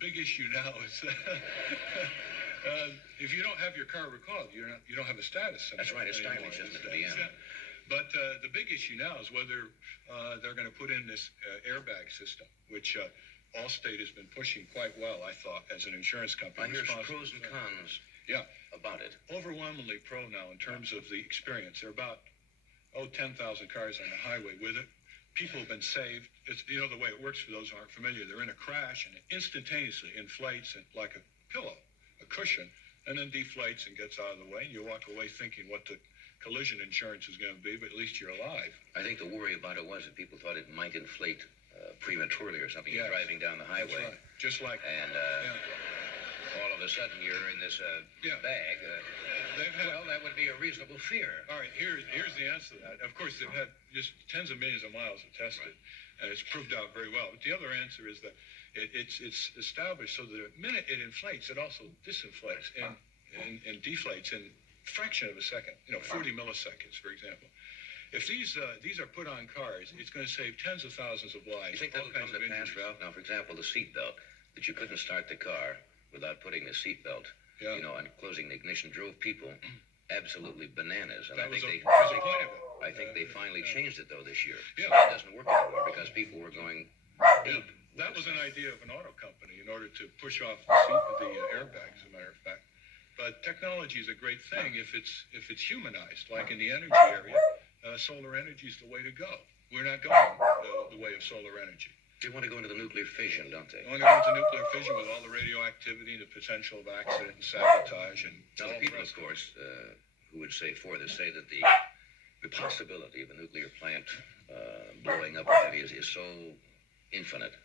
big issue now is if you don't have your car recalled, you don't have a status. That's right. It's stylish, isn't it, to be in? But the big issue now is whether they're going to put in this airbag system, which Allstate has been pushing quite well, I thought, as an insurance company. I hear pros and cons about it. Overwhelmingly pro now in terms of the experience. There are about 10,000 cars on the highway with it. People have been saved. It's, the way it works for those who aren't familiar. They're in a crash and it instantaneously inflates it like a pillow, a cushion, and then deflates and gets out of the way. And you walk away thinking what the collision insurance is going to be, but at least you're alive. I think the worry about it was that people thought it might inflate prematurely or something. You're driving down the highway. That's right. Just like and all of a sudden you're in this bag. Well, that would be a reasonable fear. All right, here's the answer to that. Of course, they've had just tens of millions of miles of tested, and it's proved out very well. But the other answer is that it's established so that the minute it inflates, it also disinflates and deflates in a fraction of a second. 40 milliseconds, for example. If these are put on cars, it's going to save tens of thousands of lives. You think that will come to pass, Ralph? Now, for example, the seatbelt, that you couldn't start the car without putting the seatbelt, and closing the ignition, drove people absolutely bananas. And that I think was the point of it. I think they finally changed it, though, this year. So it doesn't work anymore because people were going deep. That was an idea of an auto company in order to push off the airbags, as a matter of fact. But technology is a great thing if it's humanized, like in the energy area. Solar energy is the way to go. We're not going the way of solar energy. They want to go into the nuclear fission, don't they? They want to go into nuclear fission with all the radioactivity and the potential of accident and sabotage. And now, the people, of course, who would say for this, say that the possibility of a nuclear plant blowing up is so infinite.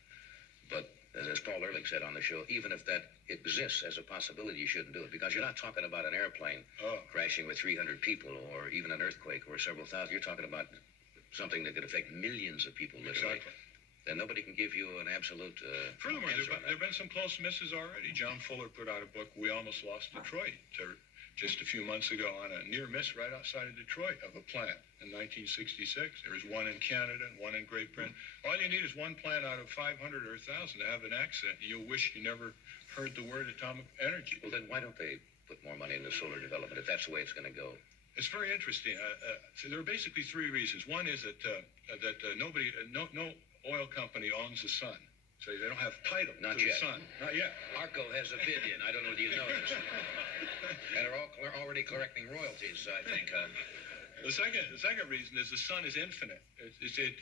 But as Paul Ehrlich said on the show, even if that exists as a possibility, you shouldn't do it, because you're not talking about an airplane crashing with 300 people or even an earthquake or several thousand. You're talking about something that could affect millions of people, literally. Exactly. And nobody can give you an absolute Furthermore, there have been some close misses already. John Fuller put out a book, We Almost Lost Detroit, just a few months ago, on a near miss right outside of Detroit of a plant in 1966. There was one in Canada and one in Great Britain. All you need is one plant out of 500 or 1,000 to have an accident. You'll wish you never heard the word atomic energy. Well, then why don't they put more money into solar development if that's the way it's going to go? It's very interesting. So there are basically three reasons. One is that no oil company owns the sun, so they don't have title to the sun. Not yet. Arco has a bid in. I don't know whether you know this. And they're already collecting royalties, I think. The second reason is the sun is infinite.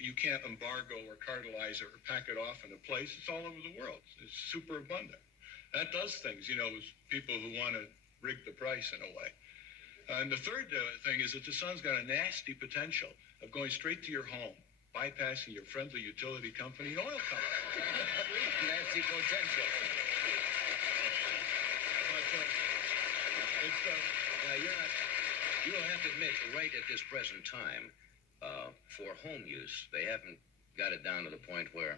You can't embargo or cartelize it or pack it off in a place. It's all over the world. It's super abundant. That does things, with people who want to rig the price in a way. And the third thing is that the sun's got a nasty potential of going straight to your home, bypassing your friendly utility company and oil company. Nasty potential. But you will have to admit, right at this present time, for home use, they haven't got it down to the point where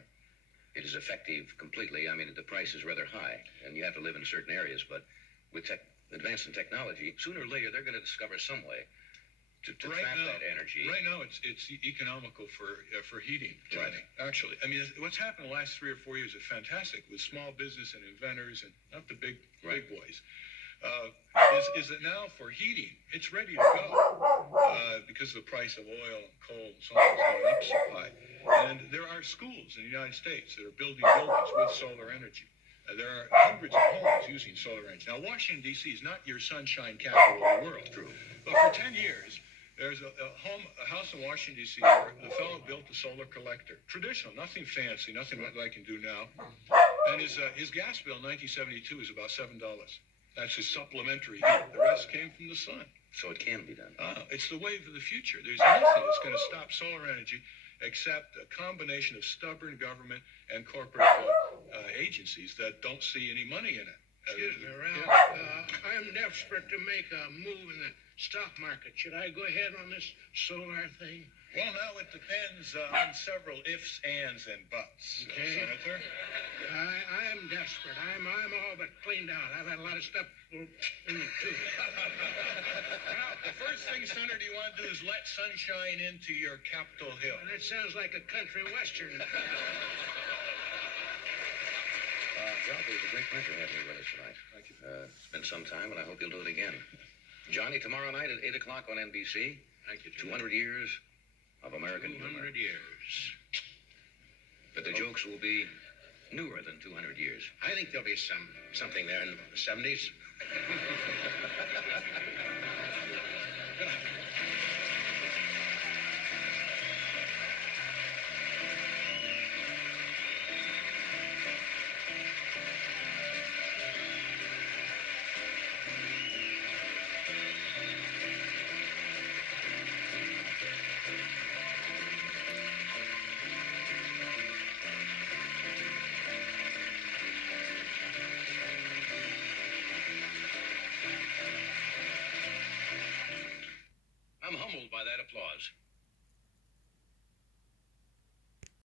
it is effective completely. I mean, the price is rather high, and you have to live in certain areas, but with advance in technology, sooner or later, they're going to discover some way to trap that energy. Right now, it's economical for heating. Actually, I mean, what's happened in the last 3 or 4 years is fantastic with small business and inventors and not the big boys. Is that now for heating, it's ready to go because the price of oil and coal and so on is going up so high. And there are schools in the United States that are building buildings with solar energy. There are hundreds of homes using solar energy. Now, Washington, D.C. is not your sunshine capital of the world. True. But for 10 years, there's a house in Washington, D.C. where the fellow built a solar collector. Traditional, nothing fancy, nothing like I can do now. And his gas bill in 1972 is about $7. That's his supplementary heat. The rest came from the sun. So it can be done. It's the wave of the future. There's nothing that's going to stop solar energy except a combination of stubborn government and corporate agencies that don't see any money in it. Excuse me, Ralph. I'm desperate to make a move in the stock market. Should I go ahead on this solar thing? Well, now it depends on several ifs, ands, and buts, Senator. I'm desperate. I'm all but cleaned out. I've had a lot of stuff in the tooth. Well, the first thing, Senator, you want to do is let sunshine into your Capitol Hill. That sounds like a country western. Ralph, it was a great pleasure having you with us tonight. Thank you. It's been some time, and I hope you'll do it again. Johnny, tomorrow night at 8 o'clock on NBC, Thank you, 200 years of American humor. 200 years. But the jokes will be newer than 200 years. I think there'll be something there in the 70s.